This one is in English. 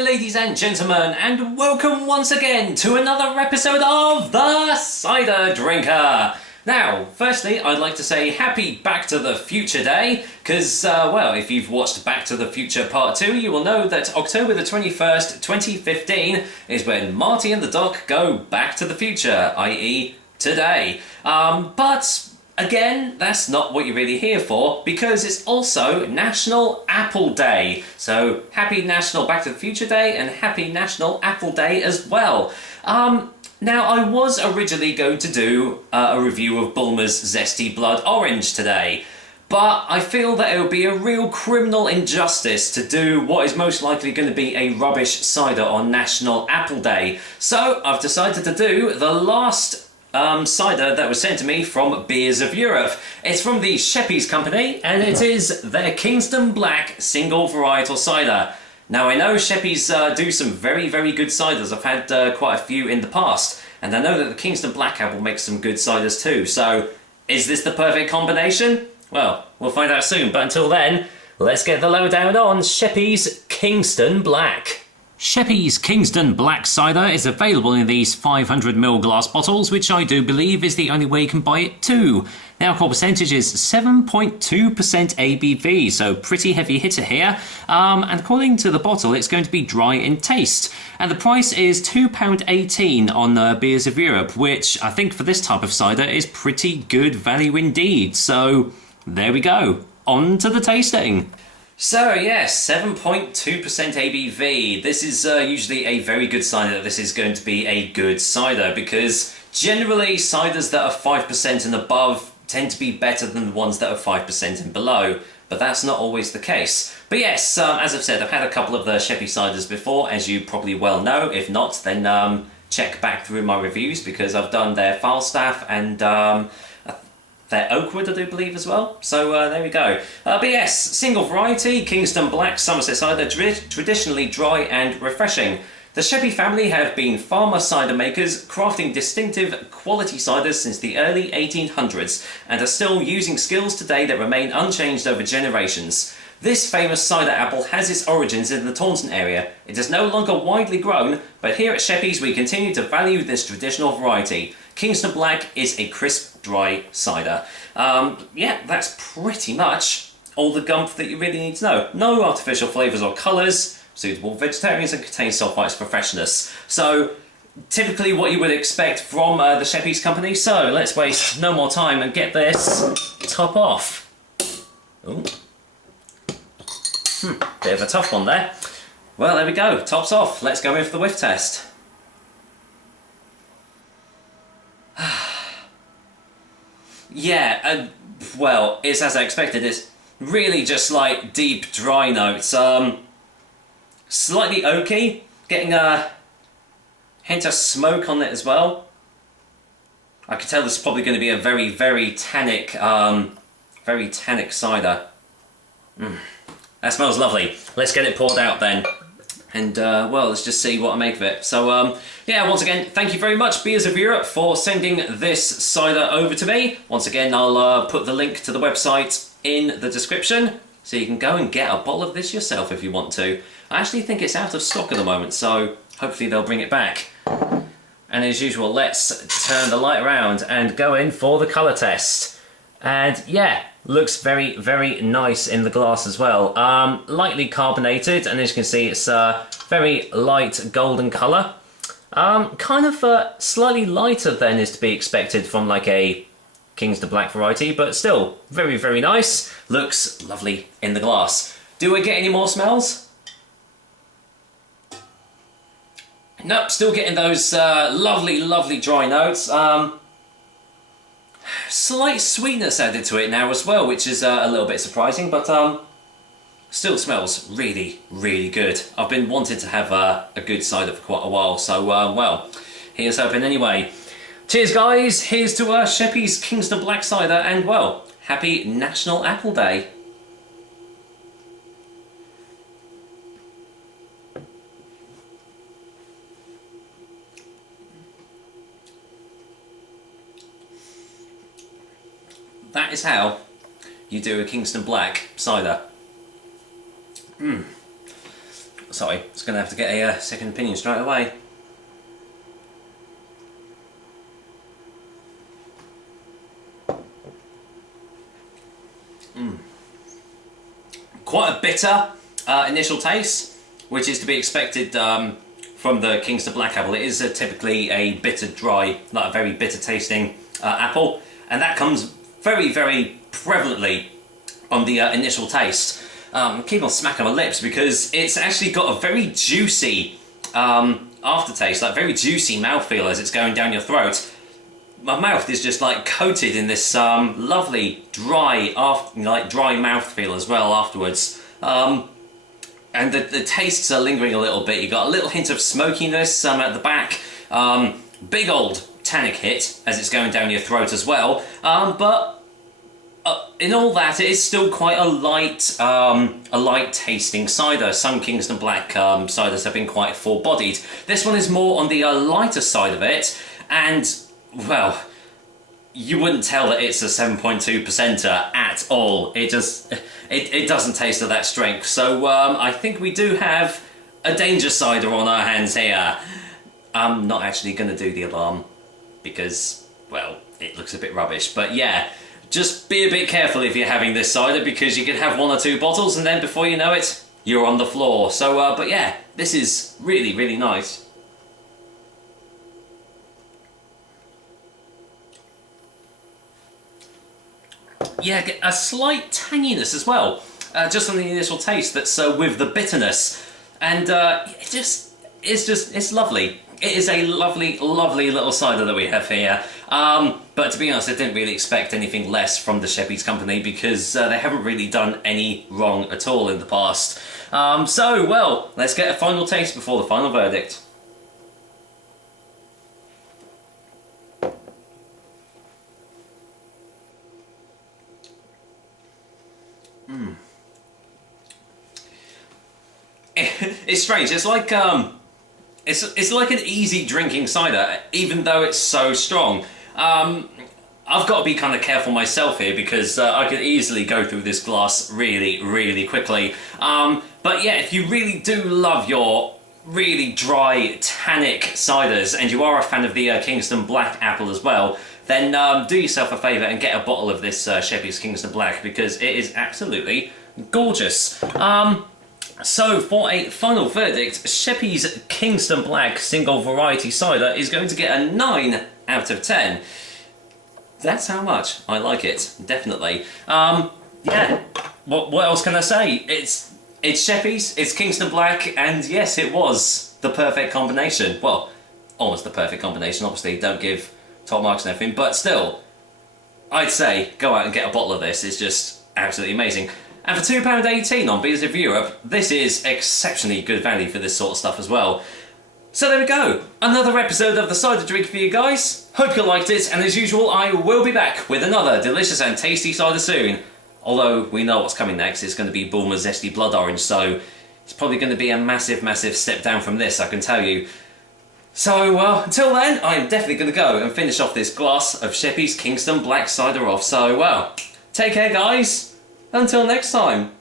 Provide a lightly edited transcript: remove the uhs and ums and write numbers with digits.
there, ladies and gentlemen, and welcome once again to another episode of The Cider Drinker. Now, firstly, I'd like to say happy Back to the Future Day, because, well, if you've watched Back to the Future Part 2, you will know that October the 21st, 2015 is when Marty and the Doc go back to the future, i.e. today. But again, that's not what you're really here for, because it's also National Apple Day. So, happy National Back to the Future Day and happy National Apple Day as well. Now, I was originally going to do a review of Bulmer's Zesty Blood Orange today, but I feel that it would be a real criminal injustice to do what is most likely going to be a rubbish cider on National Apple Day. So, I've decided to do the last cider that was sent to me from Beers of Europe. It's from the Sheppy's company, and it is their Kingston Black single varietal cider. Now, I know Sheppy's do some very, very good ciders. I've had quite a few in the past, and I know that the Kingston Black Apple makes some good ciders too. So, is this the perfect combination? Well, we'll find out soon, but until then, let's get the lowdown on Sheppy's Kingston Black. Sheppy's Kingston Black Cider is available in these 500ml glass bottles, which I do believe is the only way you can buy it too. The alcohol percentage is 7.2% ABV, so pretty heavy hitter here. And according to the bottle, it's going to be dry in taste. And the price is £2.18 on Beers of Europe, which I think for this type of cider is pretty good value indeed. So there we go, on to the tasting. So yes, 7.2% ABV. This is usually a very good sign that this is going to be a good cider, because generally ciders that are 5% and above tend to be better than the ones that are 5% and below, but that's not always the case. But yes, as I've said, I've had a couple of the Sheppy ciders before, as you probably well know. If not, then check back through my reviews, because I've done their Falstaff and their Oakwood, I do believe, as well. So there we go. But yes, single variety, Kingston Black Somerset cider, traditionally dry and refreshing. The Sheppy family have been farmer cider makers, crafting distinctive quality ciders since the early 1800s, and are still using skills today that remain unchanged over generations. This famous cider apple has its origins in the Taunton area. It is no longer widely grown, but here at Sheppy's we continue to value this traditional variety. Kingston Black is a crisp, dry cider. Yeah, that's pretty much all the gumph that you really need to know. No artificial flavours or colours, suitable for vegetarians, and contains sulphites for freshness. So, typically what you would expect from the Sheppy's company. So, let's waste no more time and get this top off. Ooh. Bit of a tough one there. Well, there we go, top's off. Let's go in for the whiff test. Yeah, well, it's as I expected. It's really just like deep, dry notes. Slightly oaky, getting a hint of smoke on it as well. I could tell this is probably going to be a very, very tannic cider. That smells lovely. Let's get it poured out then. And, well, let's just see what I make of it. So, yeah, once again, thank you very much, Beers of Europe, for sending this cider over to me. Once again, I'll put the link to the website in the description, so you can go and get a bottle of this yourself if you want to. I actually think it's out of stock at the moment, so hopefully they'll bring it back. And as usual, let's turn the light around and go in for the colour test. And, yeah, looks very, very nice in the glass as well. Lightly carbonated, and as you can see, it's a very light golden colour. Kind of slightly lighter than is to be expected from like a Kingston Black variety, but still very, very nice. Looks lovely in the glass. Do we get any more smells? Nope, still getting those lovely, lovely dry notes. Slight sweetness added to it now as well, which is a little bit surprising, but still smells really, really good. I've been wanting to have a good cider for quite a while, so well, here's hoping anyway. Cheers guys, here's to Sheppy's Kingston Black Cider, and well, happy National Apple Day. That is how you do a Kingston Black cider. So Sorry, just going to have to get a second opinion straight away. Quite a bitter initial taste, which is to be expected from the Kingston Black apple. It is typically a bitter, dry, like a very bitter tasting apple, and that comes very, very prevalently on the initial taste. Keep on smacking my lips because it's actually got a very juicy aftertaste, like very juicy mouthfeel as it's going down your throat. My mouth is just like coated in this lovely dry mouthfeel as well afterwards. And the tastes are lingering a little bit. You got a little hint of smokiness at the back. Big old tannic hit as it's going down your throat as well. But in all that, it is still quite a light tasting cider. Some Kingston Black ciders have been quite full-bodied. This one is more on the lighter side of it, and well, you wouldn't tell that it's a 7.2%er at all. It doesn't taste of that strength. So I think we do have a danger cider on our hands here. I'm not actually going to do the alarm because, well, it looks a bit rubbish. But yeah, just be a bit careful if you're having this cider because you could have 1 or 2 bottles and then before you know it, you're on the floor. So, but yeah, this is really, really nice. Yeah, get a slight tanginess as well, just on the initial taste that's with the bitterness, and it's lovely. It is a lovely, lovely little cider that we have here. But to be honest, I didn't really expect anything less from the Sheppy's company because they haven't really done any wrong at all in the past. So, well, let's get a final taste before the final verdict. It's strange. It's like it's like an easy drinking cider, even though it's so strong. I've got to be kind of careful myself here because I could easily go through this glass really, really quickly. But yeah, if you really do love your really dry, tannic ciders, and you are a fan of the Kingston Black apple as well, then do yourself a favour and get a bottle of this Sheppy's Kingston Black because it is absolutely gorgeous. So for a final verdict, Sheppy's Kingston Black single variety cider is going to get a 9 out of 10. That's how much I like it, definitely. Yeah, what else can I say? It's Sheppy's, it's Kingston Black, and yes, it was the perfect combination. Well, almost the perfect combination, obviously, don't give top marks and everything, but still, I'd say go out and get a bottle of this. It's just absolutely amazing. And for £2.18 on Beers of Europe, this is exceptionally good value for this sort of stuff as well. So there we go, another episode of the cider drink for you guys. Hope you liked it, and as usual, I will be back with another delicious and tasty cider soon. Although we know what's coming next, it's going to be Bulmer's Zesty Blood Orange, so it's probably going to be a massive, massive step down from this, I can tell you. So, until then, I'm definitely going to go and finish off this glass of Sheppy's Kingston Black cider off. So, well, take care, guys. Until next time.